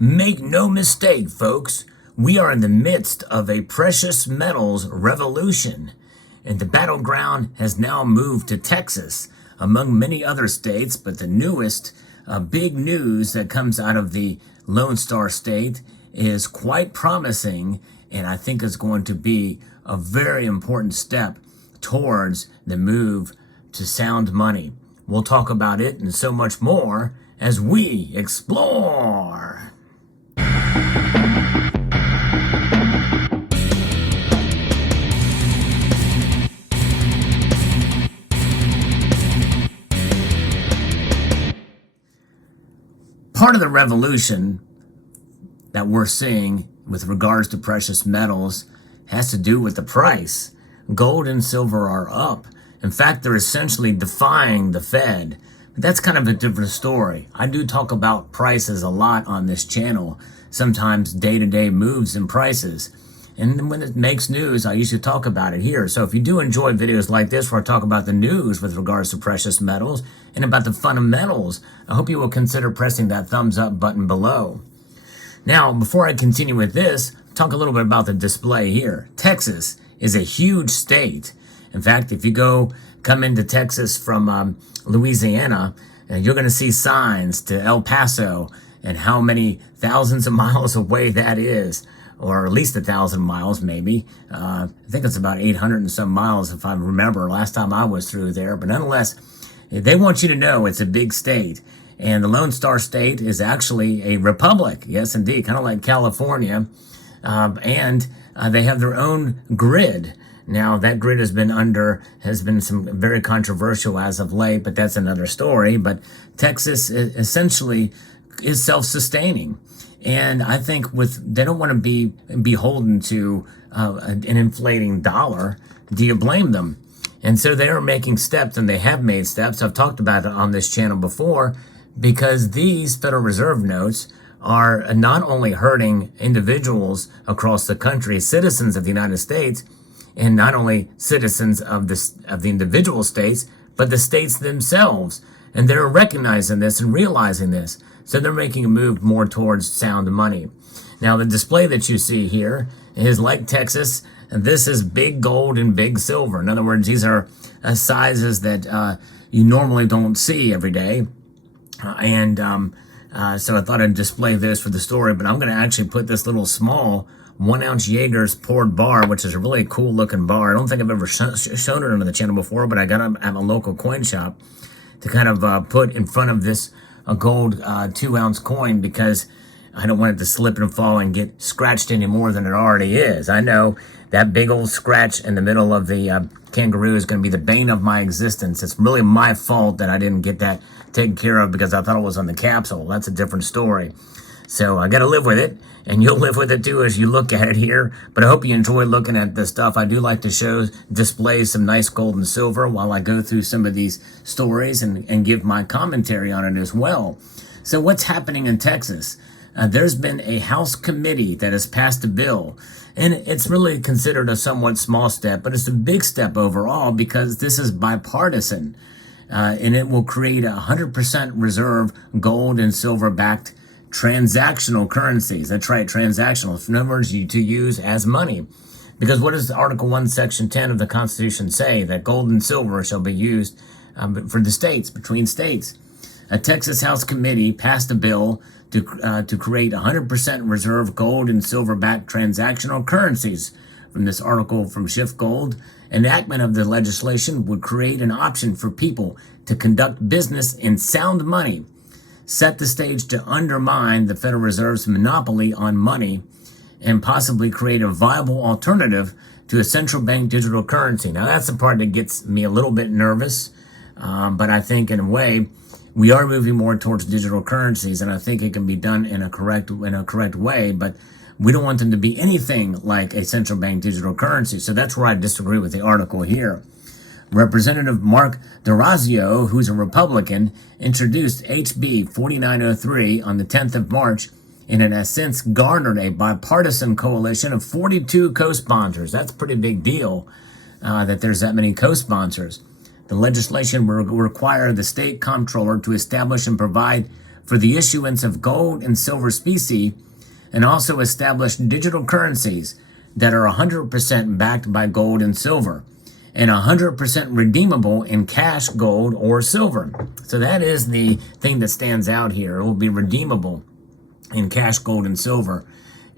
Make no mistake, folks, we are in the midst of a precious metals revolution, and the battleground has now moved to Texas, among many other states, but the newest big news that comes out of the Lone Star State is quite promising, and I think is going to be a very important step towards the move to sound money. We'll talk about it and so much more as we explore. Part of the revolution that we're seeing with regards to precious metals has to do with the price. Gold and silver are up. In fact, they're essentially defying the Fed. But that's kind of a different story. I do talk about prices a lot on this channel, sometimes day-to-day moves in prices. And when it makes news, I usually talk about it here. So if you do enjoy videos like this where I talk about the news with regards to precious metals and about the fundamentals, I hope you will consider pressing that thumbs up button below. Now, before I continue with this, talk a little bit about the display here. Texas is a huge state. In fact, if you come into Texas from Louisiana, you're going to see signs to El Paso and how many thousands of miles away that is. Or at least 1,000 miles, maybe. I think it's about 800 and some miles, if I remember, last time I was through there. But nonetheless, they want you to know it's a big state. And the Lone Star State is actually a republic. Yes, indeed, kind of like California. And they have their own grid. Now, that grid has been some very controversial as of late, but that's another story. But Texas essentially is self-sustaining. And I think they don't want to be beholden to an inflating dollar. Do you blame them? And so they are making steps, and they have made steps. I've talked about it on this channel before, because these Federal Reserve notes are not only hurting individuals across the country, citizens of the United States, and not only citizens of the individual states, but the states themselves. And they're recognizing this and realizing this. So they're making a move more towards sound money. Now, the display that you see here is like Texas. And this is big gold and big silver. In other words, these are sizes that you normally don't see every day. So I thought I'd display this for the story. But I'm going to actually put this little small 1 ounce Jaeger's poured bar, which is a really cool looking bar. I don't think I've ever shown it on the channel before, but I got it at a local coin shop to kind of put in front of this a gold 2 ounce coin, because I don't want it to slip and fall and get scratched any more than it already is. I know that big old scratch in the middle of the kangaroo is going to be the bane of my existence. It's really my fault that I didn't get that taken care of because I thought it was on the capsule. That's a different story. So I got to live with it, and you'll live with it too as you look at it here. But I hope you enjoy looking at this stuff. I do like to display some nice gold and silver while I go through some of these stories and give my commentary on it as well. So what's happening in Texas? There's been a House committee that has passed a bill, and it's really considered a somewhat small step, but it's a big step overall because this is bipartisan, and it will create 100% reserve gold and silver backed transactional currencies. That's right, transactional. In other words, to use as money. Because what does Article 1, Section 10 of the Constitution say? That gold and silver shall be used for the states, between states. A Texas House committee passed a bill to create 100% reserve gold and silver-backed transactional currencies. From this article from Shift Gold, enactment of the legislation would create an option for people to conduct business in sound money, set the stage to undermine the Federal Reserve's monopoly on money, and possibly create a viable alternative to a central bank digital currency. Now, that's the part that gets me a little bit nervous, but I think in a way, we are moving more towards digital currencies, and I think it can be done in a correct way, but we don't want them to be anything like a central bank digital currency. So that's where I disagree with the article here. Representative Mark DeRazio, who's a Republican, introduced HB 4903 on the 10th of March, and it has since garnered a bipartisan coalition of 42 co-sponsors. That's a pretty big deal that there's that many co-sponsors. The legislation will require the state comptroller to establish and provide for the issuance of gold and silver specie, and also establish digital currencies that are 100% backed by gold and silver, and 100% redeemable in cash, gold, or silver. So that is the thing that stands out here. It will be redeemable in cash, gold, and silver.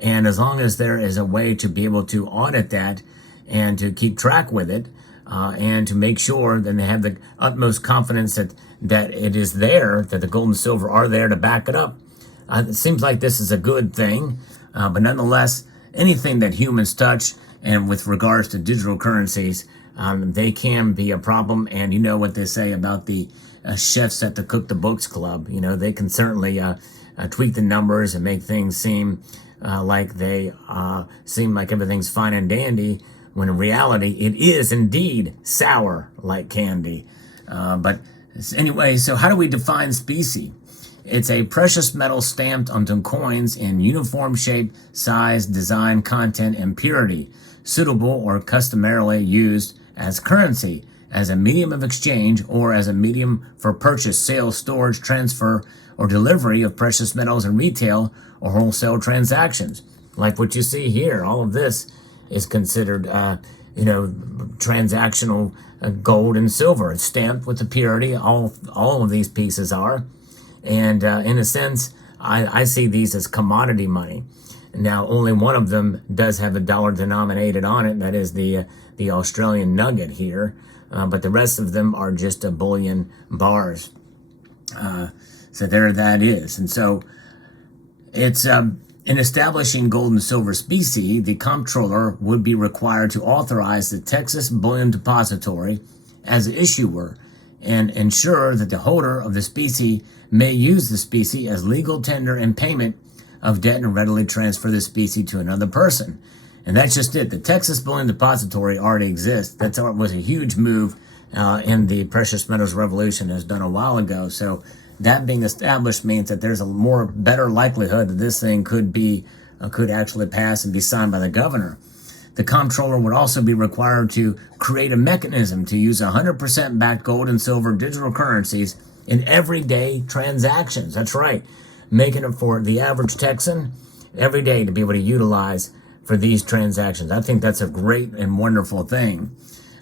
And as long as there is a way to be able to audit that and to keep track with it, and to make sure that they have the utmost confidence that it is there, that the gold and silver are there to back it up. It seems like this is a good thing, but nonetheless, anything that humans touch, and with regards to digital currencies, they can be a problem. And you know what they say about the chefs at the Cook the Books Club. You know, they can certainly tweak the numbers and make things seem like everything's fine and dandy, when in reality it is indeed sour like candy. But anyway, so how do we define specie? It's a precious metal stamped onto coins in uniform shape, size, design, content, and purity, suitable or customarily used as currency, as a medium of exchange, or as a medium for purchase, sale, storage, transfer, or delivery of precious metals in retail or wholesale transactions. Like what you see here, all of this is considered, transactional gold and silver. It's stamped with the purity. All of these pieces are. And in a sense, I see these as commodity money. Now, only one of them does have a dollar denominated on it, and that is the Australian nugget here. But the rest of them are just bullion bars. So there that is. And so it's in establishing gold and silver specie, the comptroller would be required to authorize the Texas Bullion Depository as issuer and ensure that the holder of the specie may use the specie as legal tender and payment of debt and readily transfer the specie to another person. And that's just it. The Texas Bullion Depository already exists. That was a huge move in the precious metals revolution, as done a while ago. So that being established means that there's a better likelihood that this thing could actually pass and be signed by the governor. The comptroller would also be required to create a mechanism to use 100% backed gold and silver digital currencies in everyday transactions. That's right. Making it for the average Texan every day to be able to utilize for these transactions. I think that's a great and wonderful thing.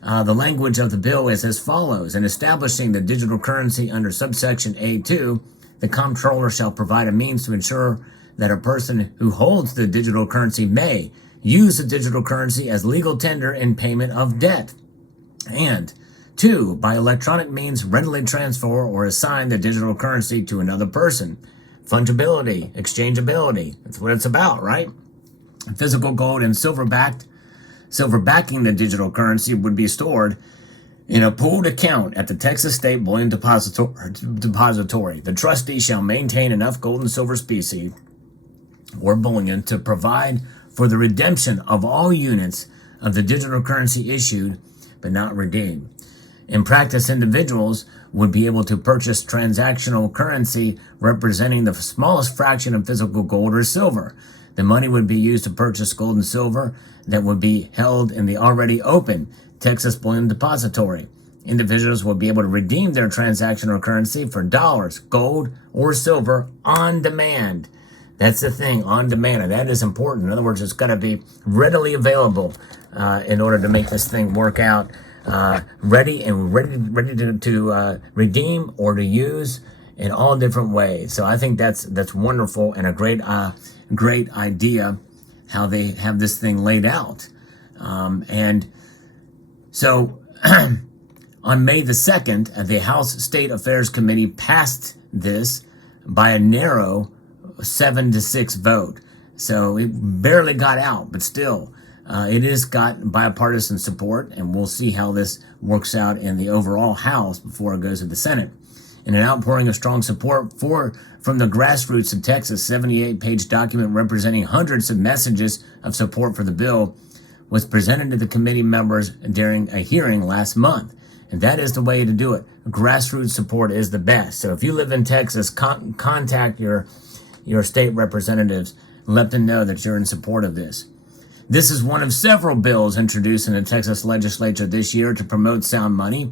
The language of the bill is as follows. In establishing the digital currency under subsection A2, the comptroller shall provide a means to ensure that a person who holds the digital currency may use the digital currency as legal tender in payment of debt. And 2, by electronic means readily transfer or assign the digital currency to another person. Fungibility, exchangeability, that's what it's about, right? Physical gold and silver backing the digital currency would be stored in a pooled account at the Texas State Bullion Depository. The trustee shall maintain enough gold and silver specie or bullion to provide for the redemption of all units of the digital currency issued but not redeemed. In practice, individuals would be able to purchase transactional currency representing the smallest fraction of physical gold or silver. The money would be used to purchase gold and silver that would be held in the already open Texas Bullion Depository. Individuals would be able to redeem their transactional currency for dollars, gold, or silver on demand. That's the thing, on demand, and that is important. In other words, it's got to be readily available in order to make this thing work out. Ready to redeem or to use in all different ways. So I think that's wonderful and a great idea how they have this thing laid out. And so on May the 2nd, the House State Affairs Committee passed this by a narrow 7-6 vote. So it barely got out, but still, it has got bipartisan support, and we'll see how this works out in the overall House before it goes to the Senate. In an outpouring of strong support from the grassroots of Texas, 78-page document representing hundreds of messages of support for the bill was presented to the committee members during a hearing last month. And that is the way to do it. Grassroots support is the best. So if you live in Texas, contact your state representatives, let them know that you're in support of this. This is one of several bills introduced in the Texas legislature this year to promote sound money,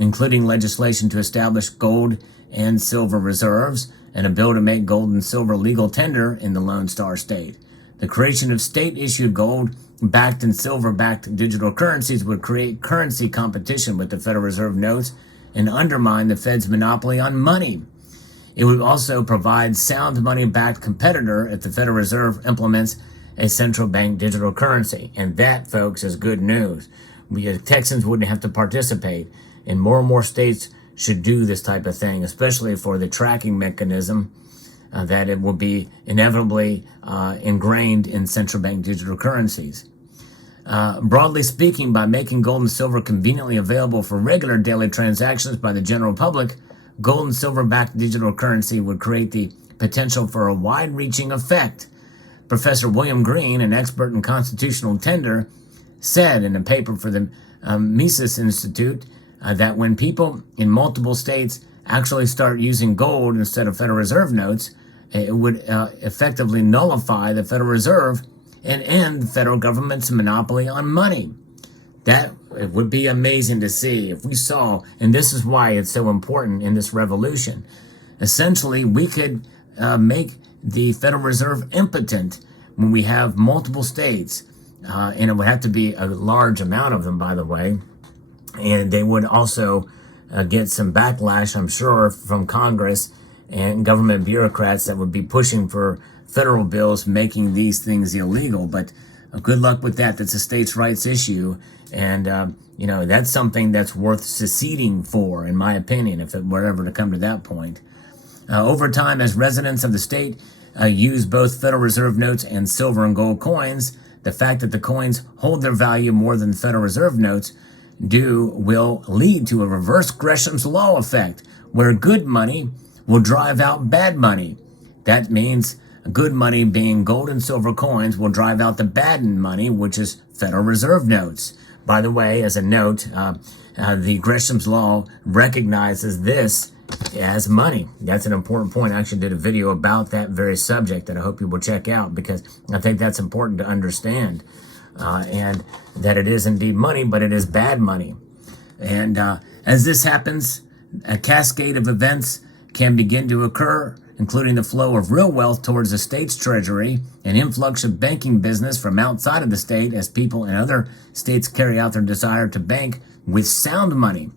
including legislation to establish gold and silver reserves, and a bill to make gold and silver legal tender in the Lone Star State. The creation of state-issued gold-backed and silver-backed digital currencies would create currency competition with the Federal Reserve notes and undermine the Fed's monopoly on money. It would also provide sound money-backed competitor if the Federal Reserve implements a central bank digital currency. And that, folks, is good news. Texans wouldn't have to participate, and more states should do this type of thing, especially for the tracking mechanism that it will be inevitably ingrained in central bank digital currencies. Broadly speaking, by making gold and silver conveniently available for regular daily transactions by the general public, gold and silver-backed digital currency would create the potential for a wide-reaching effect. Professor William Green, an expert in constitutional tender, said in a paper for the Mises Institute that when people in multiple states actually start using gold instead of Federal Reserve notes, it would effectively nullify the Federal Reserve and end the federal government's monopoly on money. That it would be amazing to see if we saw, and this is why it's so important in this revolution. Essentially, we could make the Federal Reserve impotent when we have multiple states, and it would have to be a large amount of them, by the way, and they would also get some backlash, I'm sure, from Congress and government bureaucrats that would be pushing for federal bills making these things illegal. But good luck with that. That's a states' rights issue. And, that's something that's worth seceding for, in my opinion, if it were ever to come to that point. Over time, as residents of the state use both Federal Reserve notes and silver and gold coins, the fact that the coins hold their value more than Federal Reserve notes will lead to a reverse Gresham's law effect, where good money will drive out bad money. That means good money, being gold and silver coins, will drive out the bad money, which is Federal Reserve notes. By the way, as a note, the Gresham's law recognizes this as money. That's an important point. I actually did a video about that very subject that I hope you will check out, because I think that's important to understand. And that it is indeed money, but it is bad money. And as this happens, a cascade of events can begin to occur, including the flow of real wealth towards the state's treasury, an influx of banking business from outside of the state as people in other states carry out their desire to bank with sound money,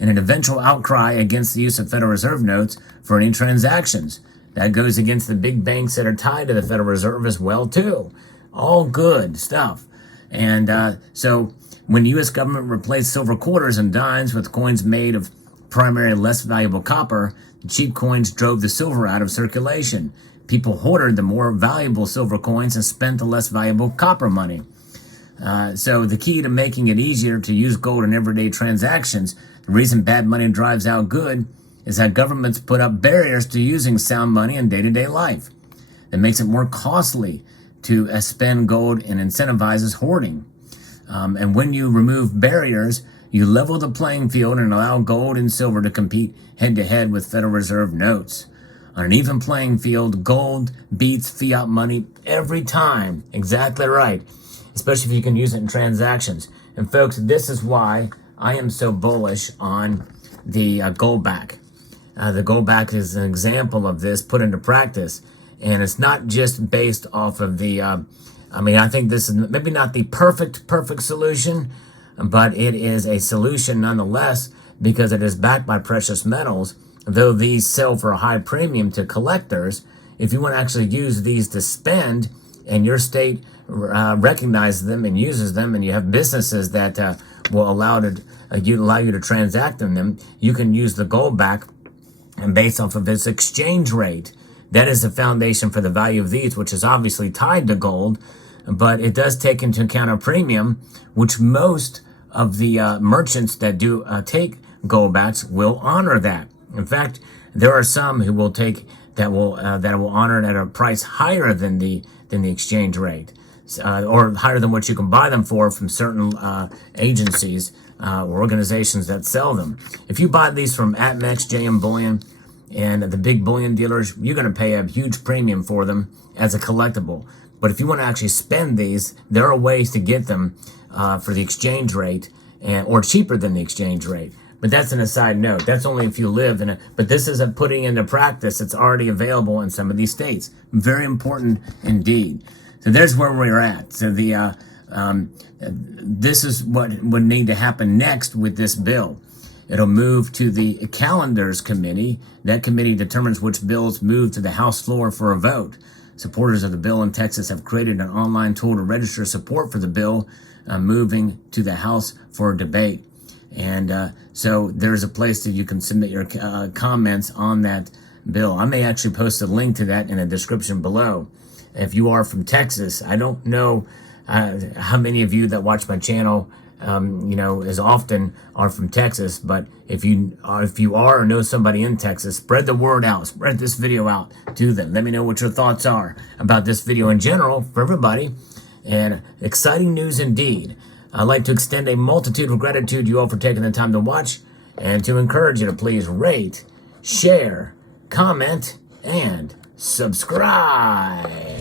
and an eventual outcry against the use of Federal Reserve notes for any transactions. That goes against the big banks that are tied to the Federal Reserve as well, too. All good stuff. And so when the U.S. government replaced silver quarters and dimes with coins made of primarily less valuable copper, the cheap coins drove the silver out of circulation. People hoarded the more valuable silver coins and spent the less valuable copper money. So the key to making it easier to use gold in everyday transactions, the reason bad money drives out good, is that governments put up barriers to using sound money in day-to-day life. It makes it more costly to spend gold and incentivizes hoarding. And when you remove barriers, you level the playing field and allow gold and silver to compete head-to-head with Federal Reserve notes. On an even playing field, gold beats fiat money every time. Exactly right. Especially if you can use it in transactions. And folks, this is why I am so bullish on the gold back. The gold back is an example of this put into practice. And it's not just based off of the, I think this is maybe not the perfect solution, but it is a solution nonetheless, because it is backed by precious metals. Though these sell for a high premium to collectors, if you want to actually use these to spend, and your state recognizes them and uses them, and you have businesses that will allow you to transact in them, you can use the gold back, and based off of its exchange rate. That is the foundation for the value of these, which is obviously tied to gold, but it does take into account a premium, which most of the merchants that do take gold backs will honor that. In fact, there are some who will take that will honor it at a price higher than the exchange rate, or higher than what you can buy them for from certain agencies or organizations that sell them. If you buy these from ATMEX, JM Bullion, and the big bullion dealers, you're going to pay a huge premium for them as a collectible. But if you want to actually spend these, there are ways to get them for the exchange rate, or cheaper than the exchange rate. But that's an aside note. That's only if you live in it. But this is a putting into practice. It's already available in some of these states. Very important indeed. So there's where we're at. So this is what would need to happen next with this bill. It'll move to the Calendars Committee. That committee determines which bills move to the House floor for a vote. Supporters of the bill in Texas have created an online tool to register support for the bill moving to the House for debate. And so there's a place that you can submit your comments on that bill. I may actually post a link to that in the description below. If you are from Texas, I don't know how many of you that watch my channel as often are from Texas, but if you are or know somebody in Texas, spread the word out, spread this video out to them. Let me know what your thoughts are about this video in general for everybody. And exciting news indeed. I'd like to extend a multitude of gratitude to you all for taking the time to watch, and to encourage you to please rate, share, comment, and subscribe.